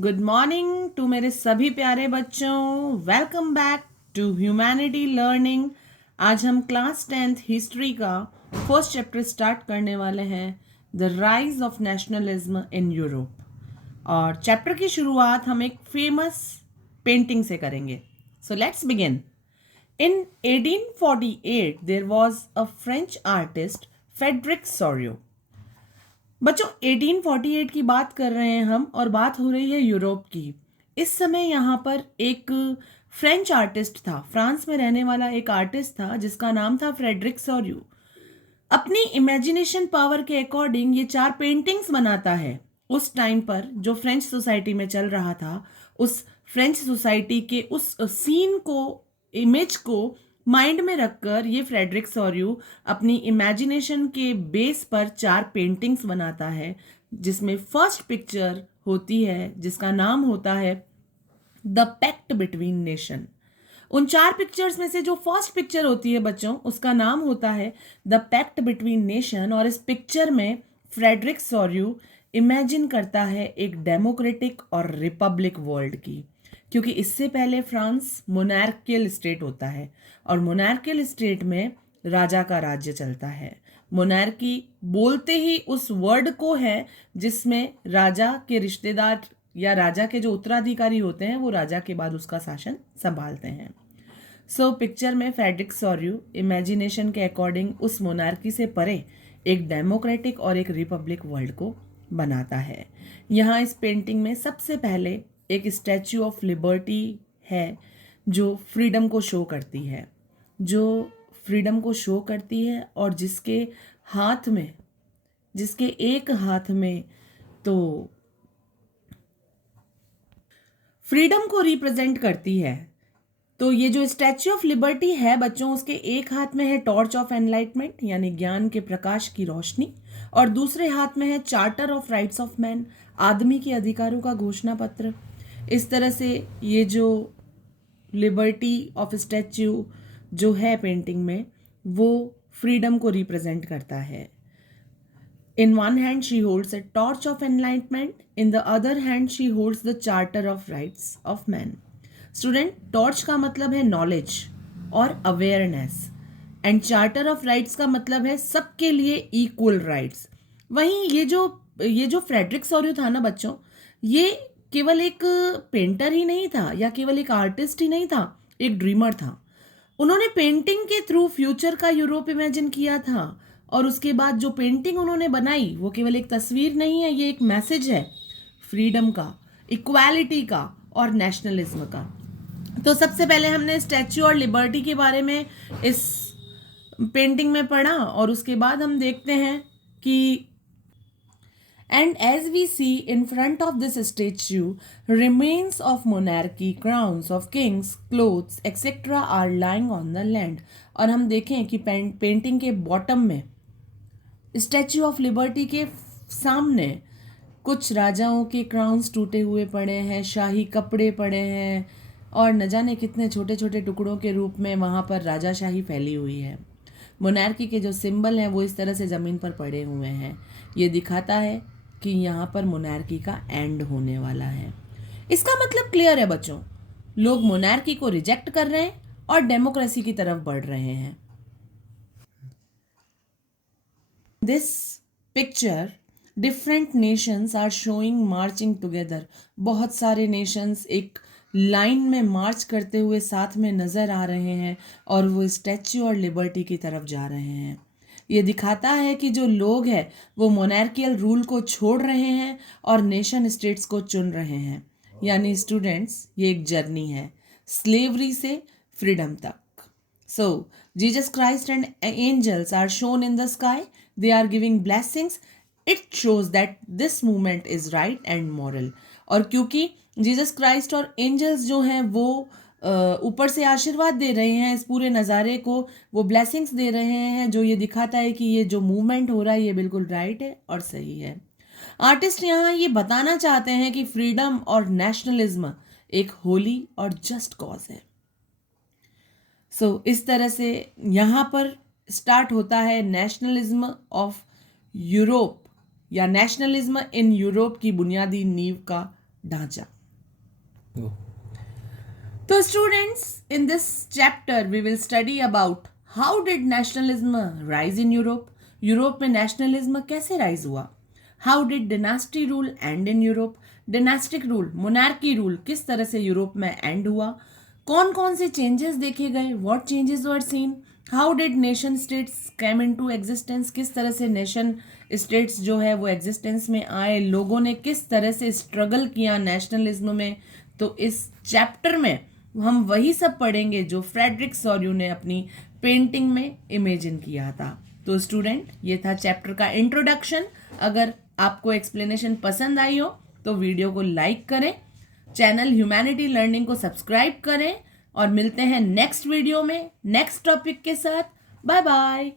Good morning to मेरे सभी प्यारे बच्चों। Welcome back to Humanity Learning. आज हम क्लास 10th हिस्ट्री का फर्स्ट चैप्टर स्टार्ट करने वाले हैं, the rise of nationalism in Europe. और चैप्टर की शुरुआत हम एक फेमस पेंटिंग से करेंगे। So let's begin. In 1848 there was a French artist Frederick Soriot। बच्चों 1848 की बात कर रहे हैं हम और बात हो रही है यूरोप की। इस समय यहाँ पर एक फ्रेंच आर्टिस्ट था, फ्रांस में रहने वाला एक आर्टिस्ट था जिसका नाम था फ्रेडरिक सोरियो। अपनी इमेजिनेशन पावर के अकॉर्डिंग ये 4 पेंटिंग्स बनाता है। उस टाइम पर जो फ्रेंच सोसाइटी में चल रहा था, उस फ्रेंच सोसाइटी के उस सीन को, इमेज को माइंड में रखकर ये फ्रेडरिक सोरियो अपनी इमेजिनेशन के बेस पर 4 पेंटिंग्स बनाता है, जिसमें फर्स्ट पिक्चर होती है जिसका नाम होता है द पैक्ट बिटवीन नेशन। उन 4 पिक्चर्स में से जो फर्स्ट पिक्चर होती है बच्चों, उसका नाम होता है द पैक्ट बिटवीन नेशन। और इस पिक्चर में फ्रेडरिक सोरियो इमेजिन करता है एक डेमोक्रेटिक और रिपब्लिक वर्ल्ड की, क्योंकि इससे पहले फ्रांस मोनार्कियल स्टेट होता है और मोनार्कियल स्टेट में राजा का राज्य चलता है। मोनार्की बोलते ही उस वर्ड को है जिसमें राजा के रिश्तेदार या राजा के जो उत्तराधिकारी होते हैं वो राजा के बाद उसका शासन संभालते हैं। पिक्चर में फ्रेडरिक सोरियो इमेजिनेशन के अकॉर्डिंग उस मोनार्की से परे एक डेमोक्रेटिक और एक रिपब्लिक वर्ल्ड को बनाता है। यहाँ इस पेंटिंग में सबसे पहले एक स्टैच्यू ऑफ लिबर्टी है जो फ्रीडम को शो करती है, और जिसके एक हाथ में तो फ्रीडम को रिप्रेजेंट करती है। तो ये जो स्टैच्यू ऑफ लिबर्टी है बच्चों, उसके एक हाथ में है टॉर्च ऑफ एनलाइटमेंट यानी ज्ञान के प्रकाश की रोशनी, और दूसरे हाथ में है charter of rights of man, आदमी के अधिकारों का घोषणा पत्र। इस तरह से ये जो लिबर्टी ऑफ स्टैच्यू जो है पेंटिंग में, वो फ्रीडम को रिप्रेजेंट करता है। In one hand she holds a torch of enlightenment, in the other hand she holds the charter of rights of man। Student, torch का मतलब है नॉलेज और awareness, and charter of rights का मतलब है सबके लिए इक्वल राइट्स। वहीं ये जो फ्रेडरिक सोरियो था ना बच्चों, ये केवल एक पेंटर ही नहीं था या केवल एक आर्टिस्ट ही नहीं था, एक ड्रीमर था। उन्होंने पेंटिंग के थ्रू फ्यूचर का यूरोप इमेजिन किया था, और उसके बाद जो पेंटिंग उन्होंने बनाई वो केवल एक तस्वीर नहीं है, ये एक मैसेज है फ्रीडम का, इक्वालिटी का और नेशनलिज्म का। तो सबसे पहले हमने स्टैच्यू और लिबर्टी के बारे में इस पेंटिंग में पढ़ा, और उसके बाद हम देखते हैं कि And as we see in front of this statue, remains of monarchy, crowns of kings, clothes, etc. are lying on the land। और हम देखें कि पेंटिंग के बॉटम में स्टैच्यू ऑफ लिबर्टी के सामने कुछ राजाओं के क्राउन्स टूटे हुए पड़े हैं, शाही कपड़े पड़े हैं, और न जाने कितने छोटे छोटे टुकड़ों के रूप में वहाँ पर राजाशाही फैली हुई है। मोनार्की के जो सिंबल हैं वो इस तरह से ज़मीन पर पड़े हुए हैं। ये दिखाता है कि यहाँ पर मोनार्की का एंड होने वाला है। इसका मतलब क्लियर है बच्चों, लोग मोनार्की को रिजेक्ट कर रहे हैं और डेमोक्रेसी की तरफ बढ़ रहे हैं। This picture different nations are showing marching together. बहुत सारे नेशंस एक लाइन में मार्च करते हुए साथ में नजर आ रहे हैं और वो स्टैच्यू और लिबर्टी की तरफ जा रहे हैं। ये दिखाता है कि जो लोग हैं वो मोनार्कियल रूल को छोड़ रहे हैं और नेशन स्टेट्स को चुन रहे हैं। यानी स्टूडेंट्स, ये एक जर्नी है स्लेवरी से फ्रीडम तक। So, Jesus Christ and angels are shown in the sky. They are giving blessings. It shows that this movement is right and moral। और क्योंकि जीसस क्राइस्ट और एंजल्स जो हैं वो ऊपर से आशीर्वाद दे रहे हैं इस पूरे नज़ारे को, वो ब्लेसिंग्स दे रहे हैं, जो ये दिखाता है कि ये जो मूवमेंट हो रहा है ये बिल्कुल राइट है और सही है। आर्टिस्ट यहाँ ये बताना चाहते हैं कि फ्रीडम और नेशनलिज्म एक होली और जस्ट कॉज है। इस तरह से यहाँ पर स्टार्ट होता है नेशनलिज्म ऑफ यूरोप या नेशनलिज्म इन यूरोप की बुनियादी नींव का ढांचा। तो students, in this chapter we will study about how did nationalism rise in Europe. Europe में नेशनलिज्म कैसे राइज हुआ। How did dynasty rule end in Europe. Dynastic rule, monarchy rule किस तरह से यूरोप में एंड हुआ। कौन कौन से चेंजेस देखे गए, what changes were seen. How did nation states came into existence, किस तरह से नेशन स्टेट्स जो है वो एग्जिस्टेंस में आए, लोगों ने किस तरह से स्ट्रगल किया नेशनलिज्म में। तो इस चैप्टर में हम वही सब पढ़ेंगे जो फ्रेडरिक सॉर्यू ने अपनी पेंटिंग में इमेजिन किया था। तो स्टूडेंट, ये था चैप्टर का इंट्रोडक्शन। अगर आपको एक्सप्लेनेशन पसंद आई हो तो वीडियो को लाइक करें, चैनल ह्यूमैनिटी लर्निंग को सब्सक्राइब करें और मिलते हैं नेक्स्ट वीडियो में नेक्स्ट टॉपिक के साथ। Bye bye.